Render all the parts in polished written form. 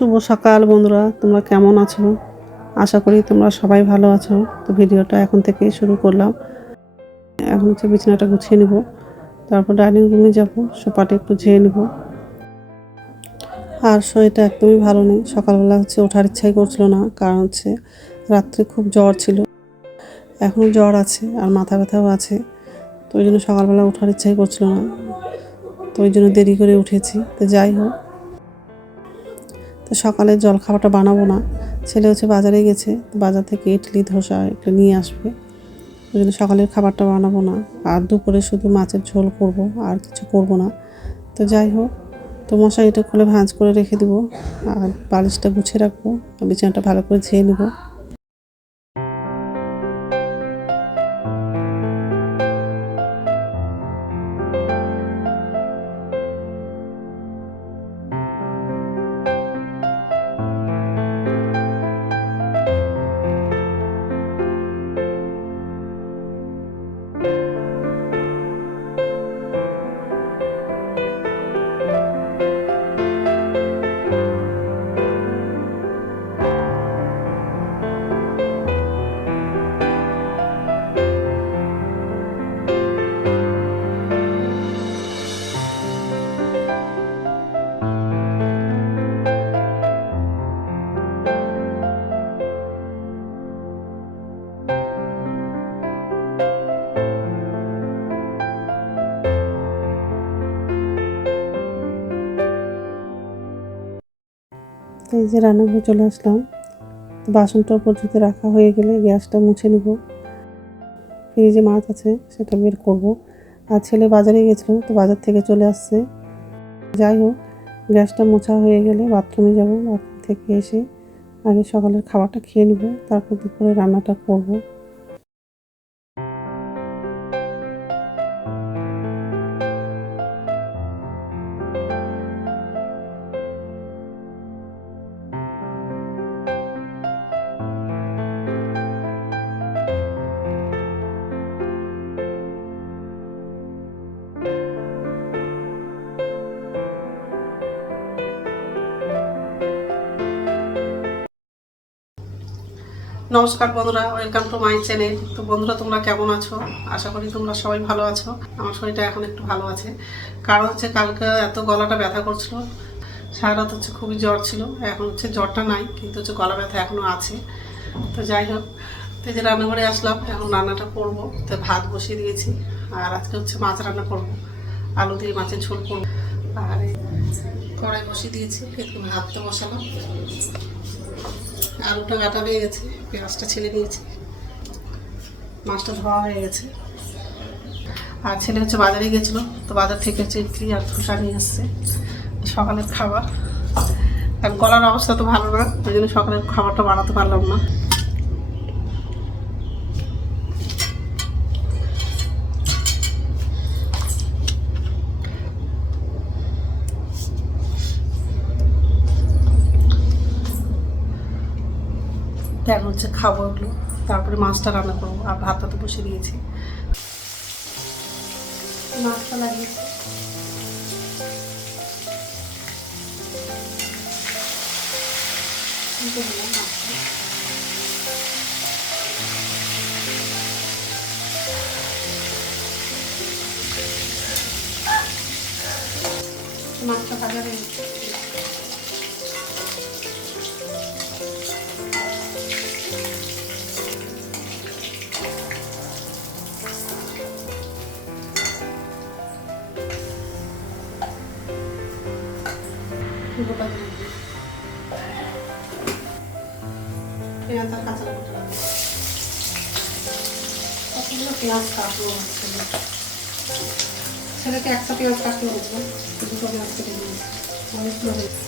শুভ সকাল বন্ধুরা, তোমরা কেমন আছো? আশা করি তোমরা সবাই ভালো আছো। তো ভিডিওটা এখন থেকেই শুরু করলাম। এখন হচ্ছে বিছানাটা গুছিয়ে নেব, তারপর ডাইনিং রুমে যাব, সোফাটা একটু ঝেড়ে নেব। আর শরীরটা একদমই ভালো নেই। সকালবেলা হচ্ছে ওঠার ইচ্ছাই করছিল না, কারণ হচ্ছে রাত্রে খুব জ্বর ছিল, এখনও জ্বর আছে আর মাথা ব্যথাও আছে। তো ওই জন্য সকালবেলা ওঠার ইচ্ছাই করছিল না, তো ওই জন্য দেরি করে উঠেছি। তো যাই হোক, তো সকালে জলখাবারটা বানাবো না, ছেলে হচ্ছে বাজারে গেছে, বাজার থেকে ইডলি ধোসা একটু নিয়ে আসবে, ওই জন্য সকালের খাবারটা বানাবো না। আর দুপুরে শুধু মাছের ঝোল করব, আর কিছু করব না। তো যাই হোক, তো মশারিটা খুলে ভাঁজ করে রেখে দেবো, আর বালিশটা গুছিয়ে রাখবো, বিছানাটা ভালো করে ঝেয়ে নেবো। এই যে রান্নাঘরে চলে আসলাম। বাসনটা পর্যন্ত রাখা হয়ে গেলে গ্যাসটা মুছে নেব। ফ্রিজে মাছ আছে, সেটা বের করব। আর ছেলে বাজারে গেছিলো, তো বাজার থেকে চলে আসছে। যাই হোক, গ্যাসটা মোছা হয়ে গেলে বাথরুমে যাব, বাথরুম থেকে এসে আগে সকালের খাবারটা খেয়ে নেব, তারপর দুপুরে রান্নাটা করব। নমস্কার বন্ধুরা, ওয়েলকাম টু মাই চ্যানেল। তো বন্ধুরা, তোমরা কেমন আছো? আশা করি তোমরা সবাই ভালো আছো। আমার শরীরটা এখন একটু ভালো আছে, কারণ হচ্ছে কালকে এত গলাটা ব্যথা করছিল, সারা রাত হচ্ছে খুবই জ্বর ছিল। এখন হচ্ছে জ্বরটা নাই, কিন্তু হচ্ছে গলা ব্যথা এখনও আছে। তো যাই হোক, তো যে রান্নাঘরে আসলাম, এখন রান্নাটা করবো। তো ভাত বসিয়ে দিয়েছি, আর আজকে হচ্ছে মাছ রান্না করবো, আলু দিয়ে মাছের ঝোল করবো। আর কড়াই বসিয়ে দিয়েছি, একটু ভাতটা বসালাম। আলুটা কাটা হয়ে গেছে, পেঁয়াজটা ছেলে দিয়েছি, মাছটা ধোয়া হয়ে গেছে। আর ছেলে হচ্ছে বাজারে গেছিলো, তো বাজার থেকে হচ্ছে ইডলি আর ধোসা নিয়ে আসছে সকালের খাবার। আর গলার অবস্থা তো ভালো না, ওই জন্য সকালের খাবারটা বানাতে পারলাম না। এখন হচ্ছে খাবো এগুলো, তারপরে মাছটা রান্না করবো। আর ভাতটা তো বসে দিয়েছি, মাছটা লাগিয়েছি। মাছটা ভাজা হয়ে গেছে। পেঁয়াজ আর কাঁচা লঙ্কা লাগবে, কতগুলো পেঁয়াজ কাটলো ছেলেকে একটা পেঁয়াজ কাটতে হয়েছিল, দুটো পেঁয়াজ কেটে দিয়েছি, অনেকগুলো হয়েছে।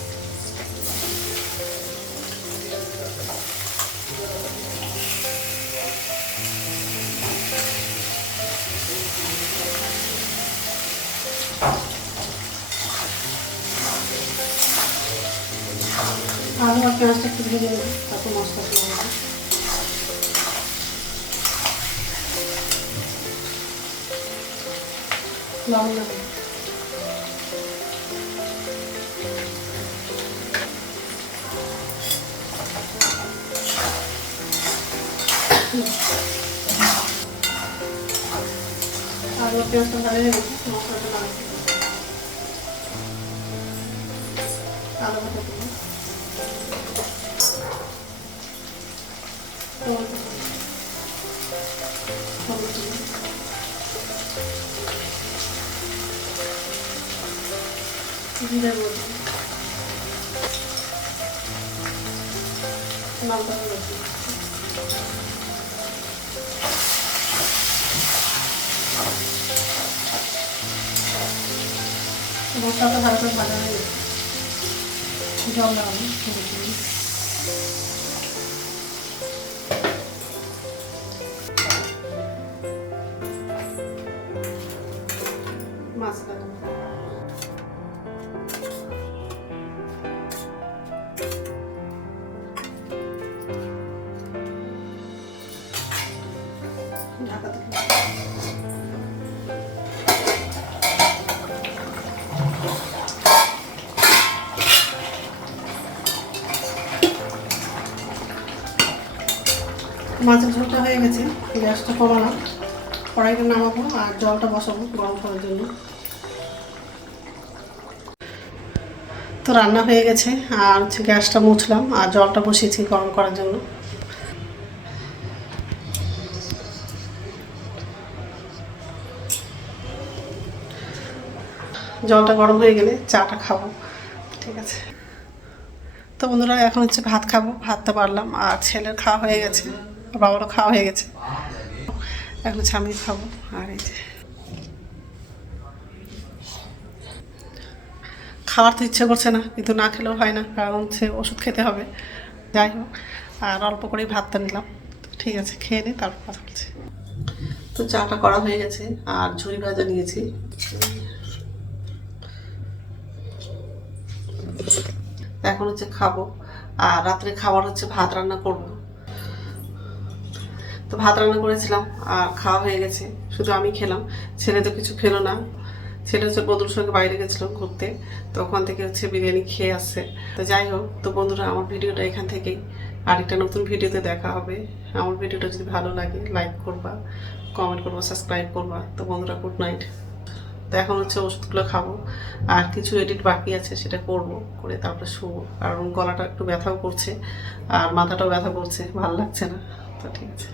আলু আর পেঁয়াজটা একটু ভেজে নেব, তারপর মশলা দিয়ে দেবো। লবণ দেবো, আলু পেঁয়াজটা ভালো হয়ে গেছে, মশলাটা বানাচ্ছি। আলু ভাজা দিলাম, টমেটো, হলুদ দিলাম, জিরে গুঁড়ো দিলাম, লঙ্কা গুঁড়ো দিলাম। মশলাটা ভালো করে ভাজা হয়ে গেছে, জল লাগানো মাছ লাগানো। ঢাকা দিলাম। মাছের ঝোলটা হয়ে গেছে, গ্যাসটা কমালাম, কড়াইটা নামাবো আর জলটা বসাবো গরম করার জন্য। তো রান্না হয়ে গেছে আর হচ্ছে গ্যাসটা মুছলাম আর জলটা বসিয়েছি গরম করার জন্য। জলটা গরম হয়ে গেলে চাটা খাবো, ঠিক আছে। তো বন্ধুরা এখন হচ্ছে ভাত খাবো, ভাতটা পারলাম আর ছেলের খাওয়া হয়ে গেছে, বাবারও খাওয়া হয়ে গেছে, এখন হচ্ছে আমি খাবো। আর এই যে খাওয়ার তো ইচ্ছে করছে না, কিন্তু না খেলেও হয় না, কারণ হচ্ছে ওষুধ খেতে হবে। যাই হোক, আর অল্প করেই ভাতটা নিলাম, ঠিক আছে, খেয়ে নিই তারপর কথা বলছি। তো চাটা করা হয়ে গেছে আর ঝুরি ভাজা নিয়েছি, এখন হচ্ছে খাবো। আর রাত্রে খাবার হচ্ছে ভাত রান্না করবো। তো ভাত রান্না করেছিলাম আর খাওয়া হয়ে গেছে, শুধু আমি খেলাম, ছেলে তো কিছু খেলো না। ছেলে হচ্ছে বন্ধুর সঙ্গে বাইরে গেছিলো ঘুরতে, তো ওখান থেকে হচ্ছে বিরিয়ানি খেয়ে আসছে। তো যাই হোক, তো বন্ধুরা আমার ভিডিওটা এখান থেকেই, আরেকটা নতুন ভিডিওতে দেখা হবে। আমার ভিডিওটা যদি ভালো লাগে লাইক করবা, কমেন্ট করবা, সাবস্ক্রাইব করবা। তো বন্ধুরা গুড নাইট। তো এখন হচ্ছে ওষুধগুলো খাবো আর কিছু এডিট বাকি আছে, সেটা করব, করে তারপরে শুবো, কারণ গলাটা একটু ব্যথাও করছে আর মাথাটাও ব্যথা করছে, ভালো লাগছে না। তো ঠিক আছে।